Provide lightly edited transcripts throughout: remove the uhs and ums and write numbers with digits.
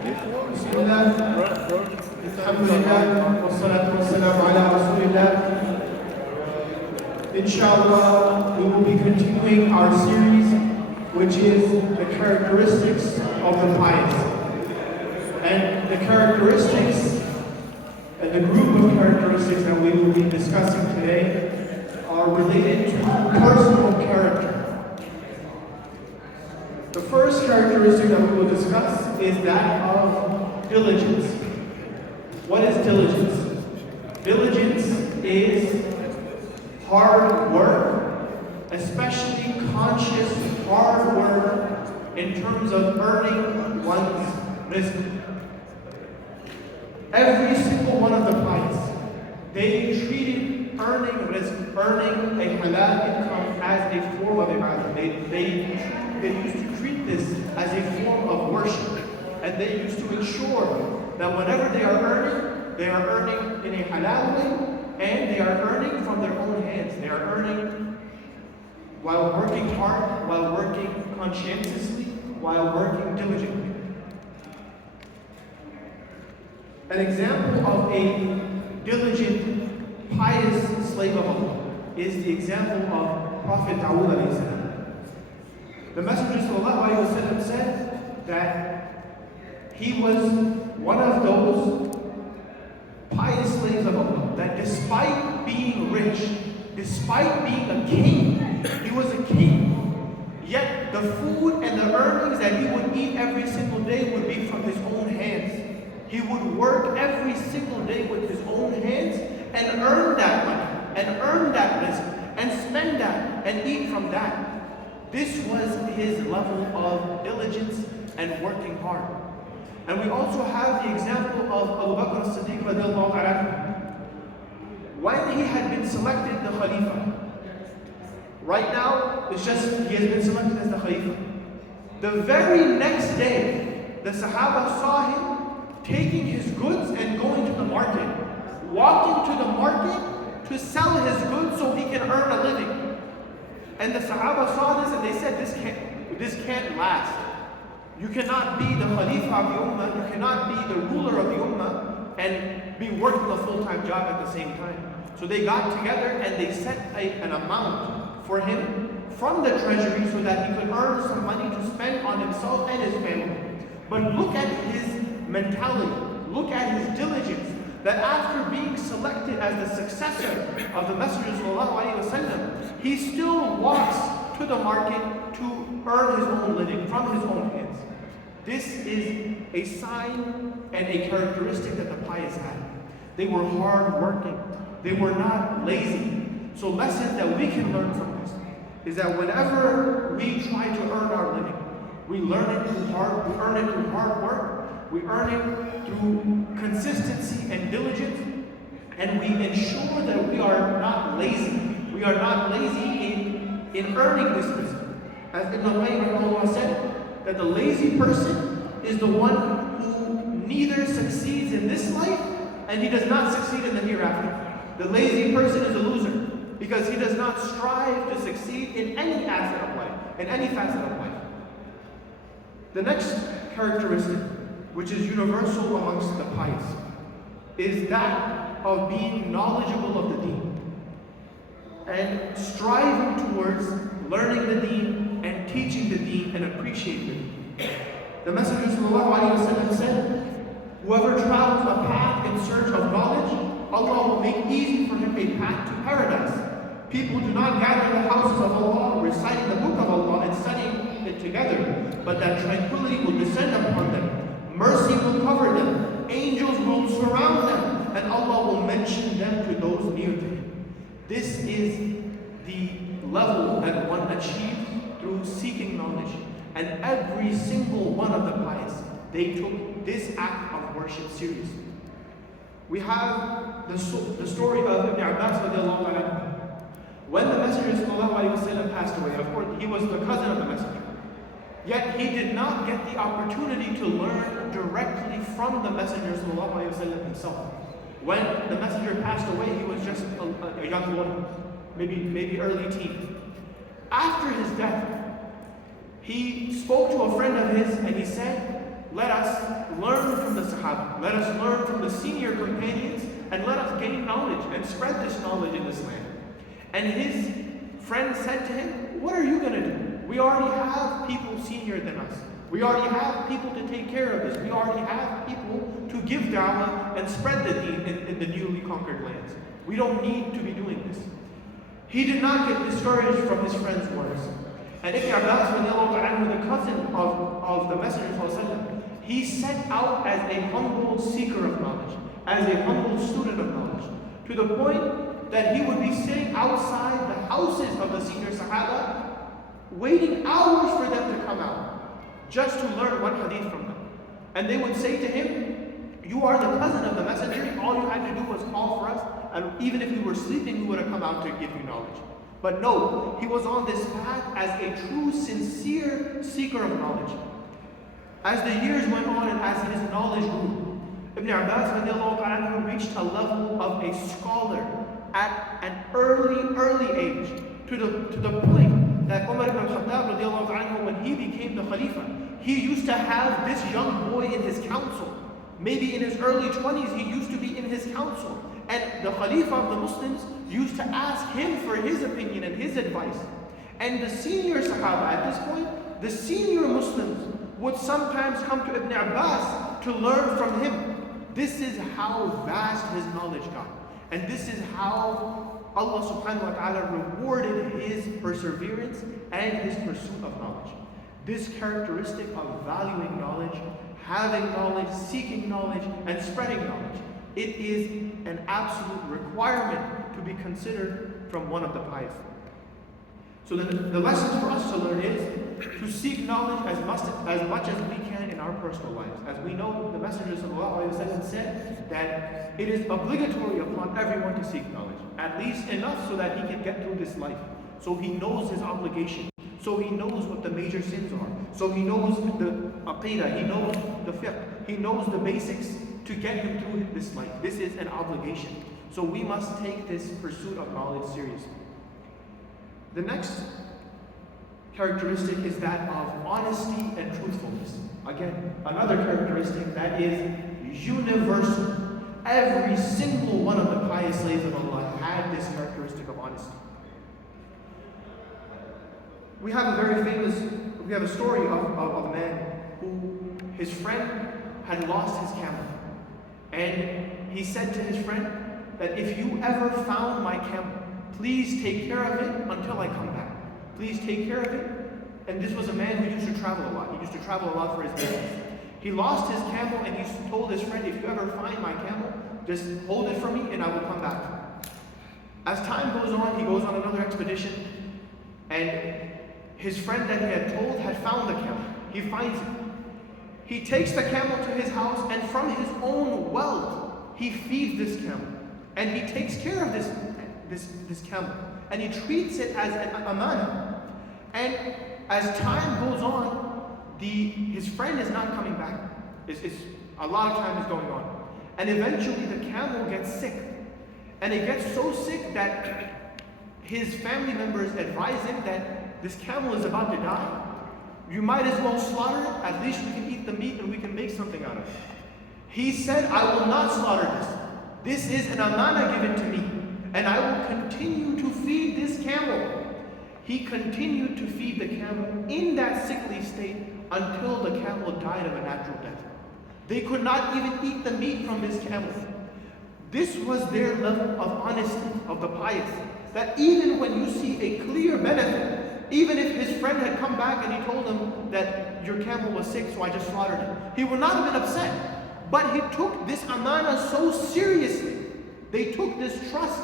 بسم الله الحمد لله والصلاة والسلام على رسول الله. Inshallah, we will be continuing our series, which is the characteristics of the pious. And the characteristics, and the group of characteristics that we will be discussing today are related to personal character. The first characteristic that we will discuss is that of diligence. What is diligence? Diligence is hard work, especially conscious hard work in terms of earning one's rizq. Every single one of the pious, they treated earning rizq, earning a halal income as a form of ibadah. They used to treat this as a form of worship. And they used to ensure that whatever they are earning in a halal way, and they are earning from their own hands. They are earning while working hard, while working conscientiously, while working diligently. An example of a diligent, pious slave of Allah is the example of Prophet Dawud alayhi salam. The Messenger sallallahu alayhi wa sallam said that he was one of those pious slaves of Allah, that despite being rich, despite being a king, he was a king, yet the food and the earnings that he would eat every single day would be from his own hands. He would work every single day with his own hands and earn that money, and earn that risk, and spend that, and eat from that. This was his level of diligence and working hard. And we also have the example of Abu Bakr as-Siddiq radiallahu anhu. When he had been selected the Khalifa, right now it's just he has been selected as the Khalifa. The very next day, the Sahaba saw him taking his goods and going to the market, walking to the market to sell his goods so he can earn a living. And the Sahaba saw this and they said, this can't last. You cannot be the Khalifa of the Ummah, you cannot be the ruler of the Ummah and be working a full-time job at the same time. So they got together and they set an amount for him from the treasury so that he could earn some money to spend on himself and his family. But look at his mentality, look at his diligence, that after being selected as the successor of the Messenger ﷺ, he still walks to the market to earn his own living from his own hands. This is a sign and a characteristic that the pious had. They were hard working. They were not lazy. So lessons that we can learn from this is that whenever we try to earn our living, we earn it through hard work, we earn it through consistency and diligence, and we ensure that we are not lazy. We are not lazy in earning this risk. As Ibn al-Qayyim said, that the lazy person is the one who neither succeeds in this life and he does not succeed in the hereafter. The lazy person is a loser because he does not strive to succeed in any facet of life, in any facet of life. The next characteristic, which is universal amongst the pious, is that of being knowledgeable of the deen and striving towards learning the deen and teaching the deen and appreciating the deen. The Messenger ﷺ said, whoever travels a path in search of knowledge, Allah will make easy for him a path to paradise. People do not gather in the houses of Allah, reciting the book of Allah and studying it together, but that tranquility will descend upon them. Mercy will cover them. Angels will surround them, and Allah will mention them to those near to Him. This is the level that one achieves through seeking knowledge. And every single one of the pious, they took this act of worship seriously. We have the story of Ibn Abbas radiallahu anhu. When the Messenger ﷺ passed away, of course, he was the cousin of the Messenger. Yet he did not get the opportunity to learn directly from the Messenger ﷺ himself. When the Messenger passed away, he was just a young boy, maybe early teen. After his death, he spoke to a friend of his and he said let us learn from the Sahaba, let us learn from the senior companions, and let us gain knowledge and spread this knowledge in this land. And his friend said to him, what are you going to do? We already have people senior than us. We already have people to take care of this. We already have people to give da'wah and spread the deen in the newly conquered lands. We don't need to be doing this. He did not get discouraged from his friend's words. And Ibn Abbas, the cousin of the Messenger, he set out as a humble seeker of knowledge, as a humble student of knowledge, to the point that he would be sitting outside the houses of the senior Sahaba, waiting hours for them to come out, just to learn one hadith from them. And they would say to him, you are the cousin of the Messenger, all you had to do was call for us, and even if we were sleeping, we would have come out to give you knowledge. But no, he was on this path as a true, sincere seeker of knowledge. As the years went on and as his knowledge grew, Ibn Abbas reached a level of a scholar at an early age, to the point that Umar ibn al-Khattab, when he became the Khalifa, he used to have this young boy in his council. Maybe in his early 20s, he used to be in his council. And the Khalifa of the Muslims used to ask him for his opinion and his advice. And the senior Sahaba at this point, the senior Muslims, would sometimes come to Ibn Abbas to learn from him. This is how vast his knowledge got. And this is how Allah subhanahu wa ta'ala rewarded his perseverance and his pursuit of knowledge. This characteristic of valuing knowledge, having knowledge, seeking knowledge, and spreading knowledge, it is an absolute requirement to be considered from one of the pious. So the lessons for us to learn is to seek knowledge as much as we can in our personal lives. As we know, the Messenger ﷺ said that it is obligatory upon everyone to seek knowledge, at least enough so that he can get through this life. So he knows his obligation. So he knows what the major sins are. So he knows the aqidah, he knows the fiqh, he knows the basics to get him through this life. This is an obligation. So we must take this pursuit of knowledge seriously. The next characteristic is that of honesty and truthfulness. Again, another characteristic that is universal. Every single one of the pious slaves of Allah had this characteristic of honesty. We have a story of a man who, his friend had lost his camel. And he said to his friend that if you ever found my camel, please take care of it until I come back. Please take care of it. And this was a man who used to travel a lot. He used to travel a lot for his business. He lost his camel and he told his friend, if you ever find my camel, just hold it for me and I will come back. As time goes on, he goes on another expedition, and his friend that he had told had found the camel. He finds it. He takes the camel to his house, and from his own wealth, he feeds this camel. And he takes care of this camel. And he treats it as an amana. And as time goes on, his friend is not coming back. A lot of time is going on. And eventually the camel gets sick. And it gets so sick that his family members advise him that this camel is about to die. You might as well slaughter it. At least we can eat the meat and we can make something out of it. He said, I will not slaughter this. This is an amana given to me. And I will continue to feed this camel. He continued to feed the camel in that sickly state until the camel died of a natural death. They could not even eat the meat from this camel. This was their level of honesty of the pious. That even when you see a clear benefit, even if his friend had come back and he told him that your camel was sick, so I just slaughtered it, he would not have been upset. But he took this amana so seriously. They took this trust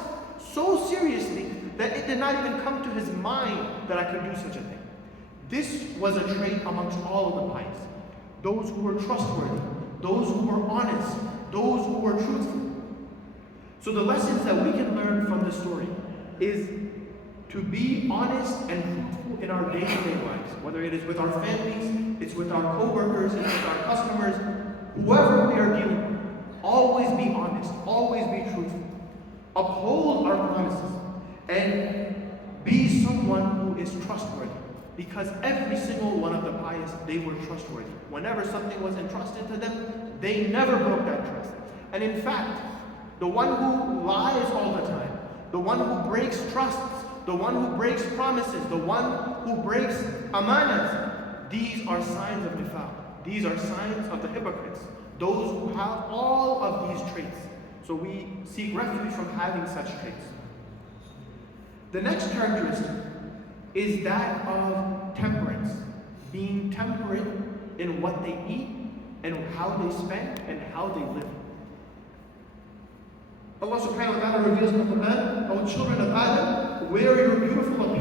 so seriously that it did not even come to his mind that I could do such a thing. This was a trait amongst all of the pious. Those who were trustworthy, those who were honest, those who were truthful. So the lessons that we can learn from this story is to be honest and truthful in our day-to-day lives. Whether it is with our families, it's with our co-workers, it's with our customers, whoever we are dealing with. Always be honest, always be truthful. Uphold our promises and be someone who is trustworthy. Because every single one of the pious, they were trustworthy. Whenever something was entrusted to them, they never broke that trust. And in fact, the one who lies all the time, the one who breaks trusts, the one who breaks promises, the one who breaks amanas, these are signs of nifaq. These are signs of the hypocrites, those who have all of these traits. So we seek refuge from having such traits. The next characteristic is that of temperance, being temperate in what they eat and how they spend and how they live. Allah subhanahu wa ta'ala reveals in the Quran, O children of Adam, wear your beautiful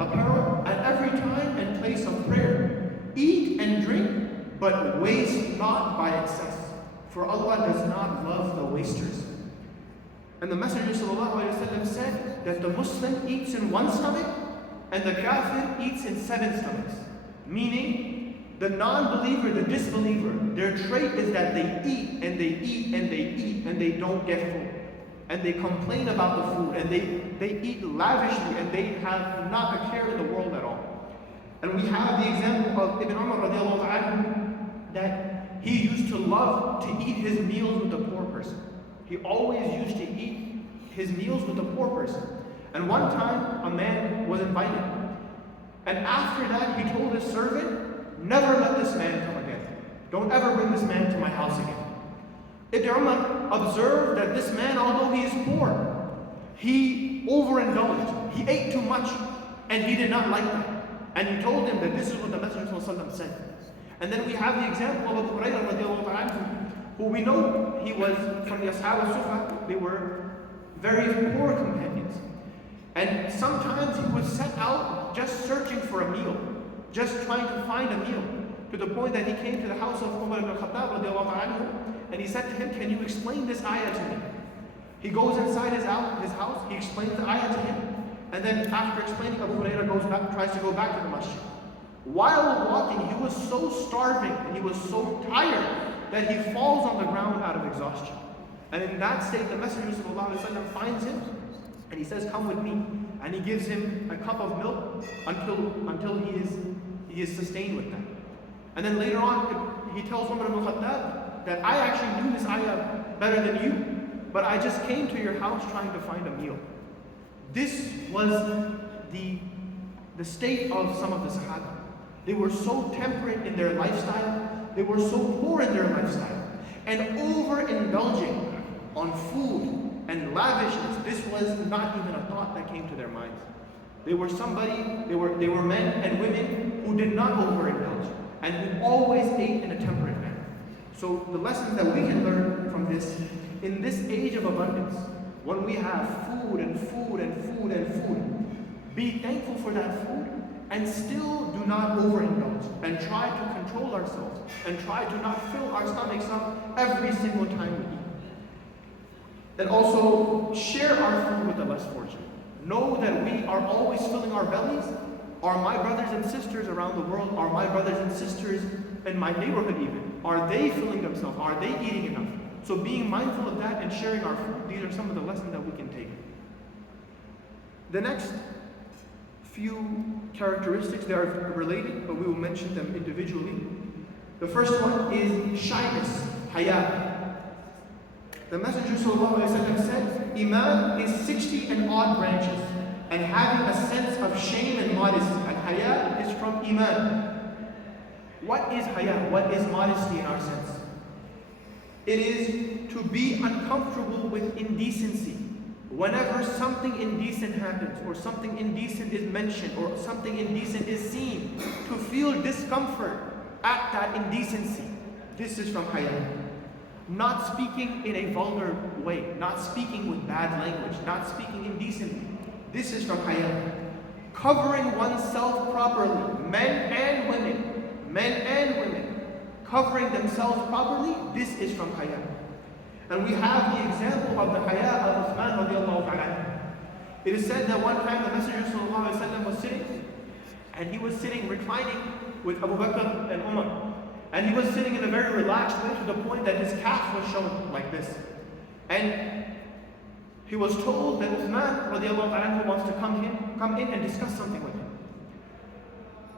apparel at every time and place of prayer. Eat and drink, but waste not by excess, for Allah does not love the wasters. And the Messenger ﷺ said that the Muslim eats in one stomach and the kafir eats in 7 stomachs. Meaning, the non-believer, the disbeliever, their trait is that they eat and they eat and they eat and they don't get full. And they complain about the food and they eat lavishly and they have not a care in the world at all. And we have the example of Ibn Umar radiallahu anhu, that he used to love to eat his meals with the poor person. He always used to eat his meals with the poor person. And one time, a man was invited. And after that, he told his servant, never let this man come again. Don't ever bring this man to my house again. Ibn Umar observed that this man, although he is poor, he overindulged. He ate too much, and he did not like that. And he told him that this is what the Messenger ﷺ said. And then we have the example of Abu Hurairah radiallahu anhu, who we know he was from the Ashab al-Sufa. They were very poor companions. And sometimes he would set out just searching for a meal, just trying to find a meal, to the point that he came to the house of Umar ibn al-Khattab radiallahu anhu, and he said to him, can you explain this ayah to me? He goes inside his house, he explains the ayah to him, and then after explaining, Abu Hurairah goes back, tries to go back to the masjid. While walking, he was so starving and he was so tired that he falls on the ground out of exhaustion. And in that state, the Messenger ﷺ finds him and he says, come with me. And he gives him a cup of milk until he is sustained with that. And then later on, he tells Umar ibn Khattab that I actually knew this ayah better than you, but I just came to your house trying to find a meal. This was the state of some of the Sahaba. They were so temperate in their lifestyle, they were so poor in their lifestyle, and overindulging on food and lavishness. This was not even a thought that came to their minds. They were men and women who did not overindulge and who always ate in a temperate manner. So the lessons that we can learn from this, in this age of abundance, when we have food and food and food and food, be thankful for that food and still do not overindulge and try to control ourselves and try to not fill our stomachs up every single time we eat. And also share our food with the less fortunate. Know that we are always filling our bellies. Are my brothers and sisters around the world, are my brothers and sisters in my neighborhood even, are they filling themselves? Are they eating enough? So being mindful of that and sharing our food, these are some of the lessons that we can take. The next few characteristics, they are related, but we will mention them individually. The first one is shyness, haya. The Messenger ﷺ said, Iman is 60 and odd branches, and having a sense of shame and modesty. And haya is from Iman. What is haya? What is modesty in our sense? It is to be uncomfortable with indecency. Whenever something indecent happens, or something indecent is mentioned, or something indecent is seen, to feel discomfort at that indecency. This is from haya. Not speaking in a vulgar way, not speaking with bad language, not speaking indecently. This is from haya. Covering oneself properly, men and women, covering themselves properly, this is from haya. And we have the example of the haya of Uthman radiallahu anhu. It is said that one time the Messenger ﷺ was sitting, and he was sitting reclining with Abu Bakr and Umar. And he was sitting in a very relaxed way to the point that his calf was shown like this. And he was told that Uthman radiallahu anhu wants to come in and discuss something with him.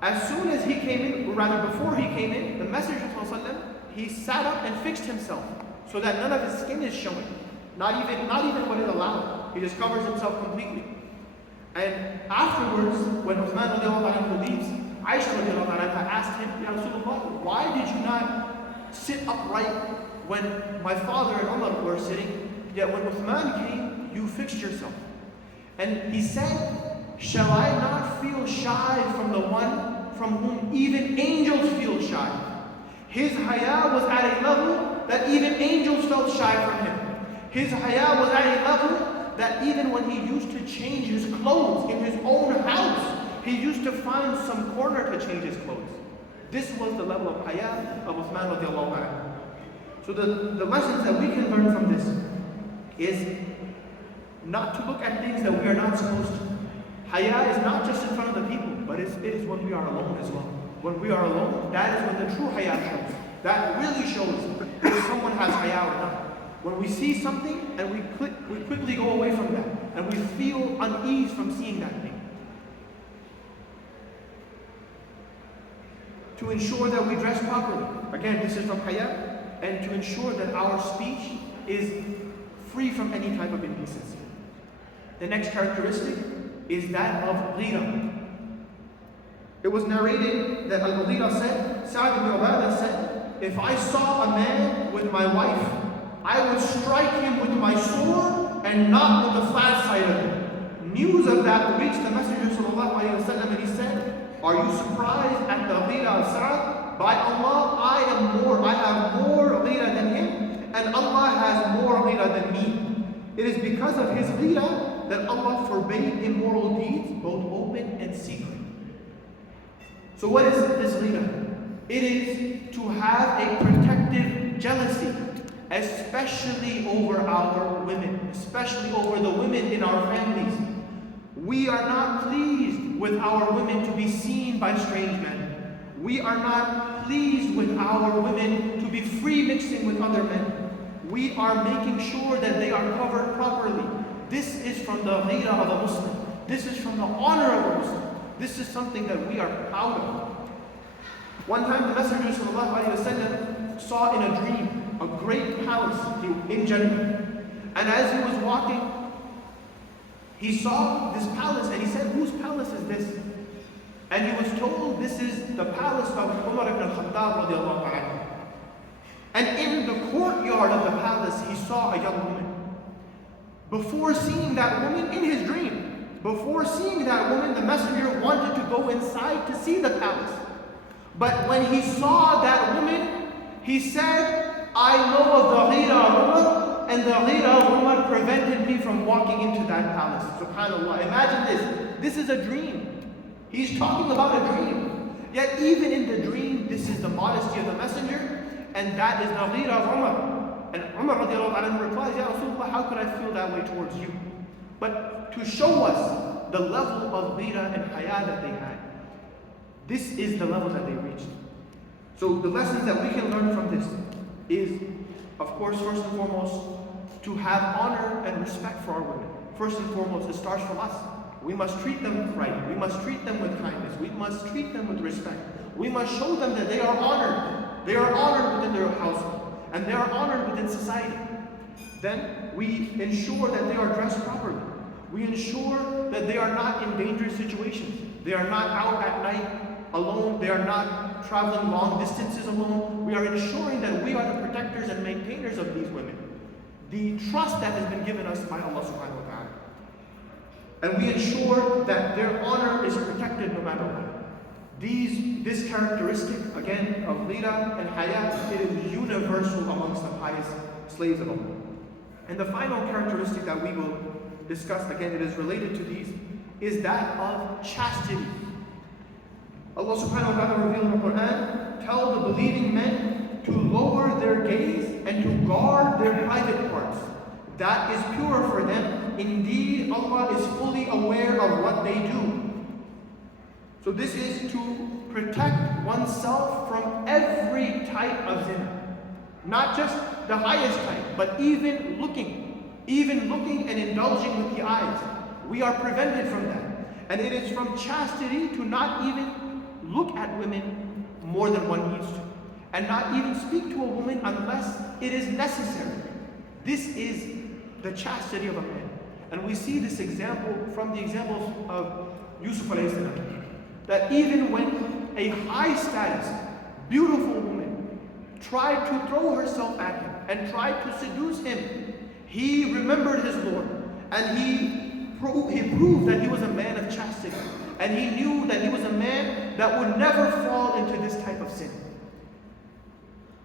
As soon as he came in, or rather before he came in, the Messenger ﷺ, he sat up and fixed himself so that none of his skin is showing. Not even what is allowed. He just covers himself completely. And afterwards, when Uthman radiallahu anhu leaves, Aisha radiallahu anha asked him, Ya Rasulullah, why did you not sit upright when my father and Umar were sitting? Yet when Uthman came, you fixed yourself. And he said, shall I not feel shy from the one from whom even angels feel shy? His haya was at a level that even angels felt shy from him. His haya was at a level that even when he used to change his clothes in his own house, he used to find some corner to change his clothes. This was the level of haya of Uthman radiallahu anhu. So the lessons that we can learn from this is not to look at things that we are not supposed to. Haya is not just in front of the people, but it is when we are alone as well. When we are alone, that is when the true haya shows. That really shows if someone has haya or not. When we see something and we quickly go away from that, and we feel unease from seeing that thing. To ensure that we dress properly. Again, this is from haya. And to ensure that our speech is free from any type of indecency. The next characteristic is that of ghira. It was narrated that Al-Mughira said, Sa'd ibn Ubadah said, if I saw a man with my wife, I would strike him with my sword and not with the flat side of it. News of that reached the Messenger ﷺ, and he said, are you surprised at the ghira of Sa'd? By Allah, I have more ghira than him, and Allah has more ghira than me. It is because of his ghira that Allah forbade immoral deeds, both open and secret. So what is this ghira? It is to have a protective jealousy, especially over our women, especially over the women in our families. We are not pleased with our women to be seen by strange men. We are not pleased with our women to be free mixing with other men. We are making sure that they are covered properly. This is from the ghira of a Muslim. This is from the honor of a Muslim. This is something that we are proud of. One time the Messenger ﷺ saw in a dream a great palace in Jannah. And as he was walking, he saw this palace and he said, whose palace is this? And he was told, this is the palace of Umar ibn al-Khattab radiallahu anhu. And in the courtyard of the palace, he saw a young woman. Before seeing that woman in his dream, before seeing that woman, the messenger wanted to go inside to see the palace. But when he saw that woman, he said, I know of the ghira of Umar, and the ghira of Umar prevented me from walking into that palace. SubhanAllah. Imagine this. This is a dream. He's talking about a dream. Yet even in the dream, this is the modesty of the messenger, and that is the ghira of Umar. And Umar radiallahu anhu replies, Ya Rasulullah, how could I feel that way towards you? But to show us the level of ghira and haya that they had, this is the level that they reached. So the lessons that we can learn from this is, of course, first and foremost, to have honor and respect for our women. First and foremost, it starts from us. We must treat them right. We must treat them with kindness. We must treat them with respect. We must show them that they are honored. They are honored within their household. And they are honored within society. Then we ensure that they are dressed properly. We ensure that they are not in dangerous situations. They are not out at night alone. They are not traveling long distances alone. We are ensuring that we are the protectors and maintainers of these women. The trust that has been given us by Allah subhanahu wa ta'ala. And we ensure that their honor is protected no matter what. This characteristic, again, of ghira and haya, it is universal amongst the pious slaves of Allah. And the final characteristic that we will discuss, again, it is related to these, is that of chastity. Allah subhanahu wa ta'ala revealed in the Quran, tell the believing men to lower their gaze and to guard their private parts. That is pure for them. Indeed, Allah is fully aware of what they do. So this is to protect oneself from every type of zina. Not just the highest type, but even looking and indulging with the eyes. We are prevented from that. And it is from chastity to not even look at women more than one needs to, and not even speak to a woman unless it is necessary. This is the chastity of a man. And we see this example from the examples of Yusuf alayhi salam, that even when a high status, beautiful woman tried to throw herself at him and tried to seduce him, he remembered his Lord, and he proved that he was a man of chastity, and he knew that he was a man that would never fall into this type of sin.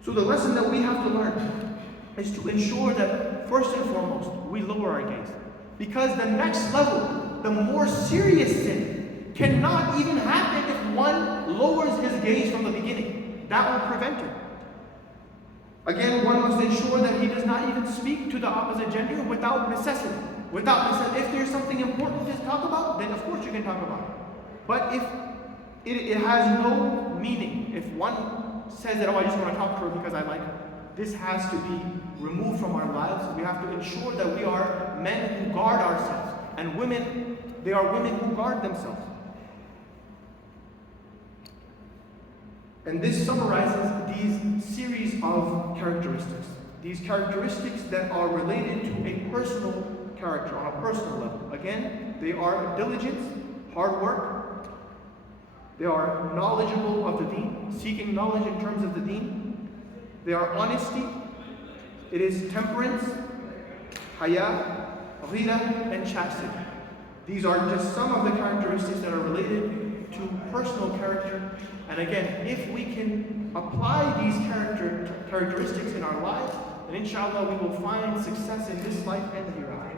So the lesson that we have to learn is to ensure that first and foremost we lower our gaze, because the next level, the more serious sin, cannot even happen if one lowers his gaze from the beginning. That will prevent it. Again, one must ensure that he does not even speak to the opposite gender without necessity. If there's something important to talk about, then of course you can talk about it. But if it has no meaning, if one says that, oh, I just want to talk to her because I like her, this has to be removed from our lives. We have to ensure that we are men who guard ourselves, and women, they are women who guard themselves. And this summarizes these series of characteristics. These characteristics that are related to a personal character, on a personal level. Again, they are diligence, hard work. They are knowledgeable of the deen, seeking knowledge in terms of the deen. They are honesty. It is temperance, haya, ghira, and chastity. These are just some of the characteristics that are related to personal character. And again, if we can apply these characteristics in our lives, then inshallah we will find success in this life and the hereafter.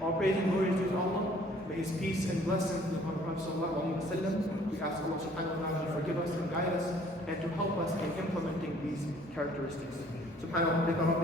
All praise and glory is due to Allah. May His peace and blessings be upon the Prophet sallallahu alaihi wasallam. We ask Allah subhanahu wa ta'ala to forgive us and guide us and to help us in implementing these characteristics. Subhanahu wa ta'ala.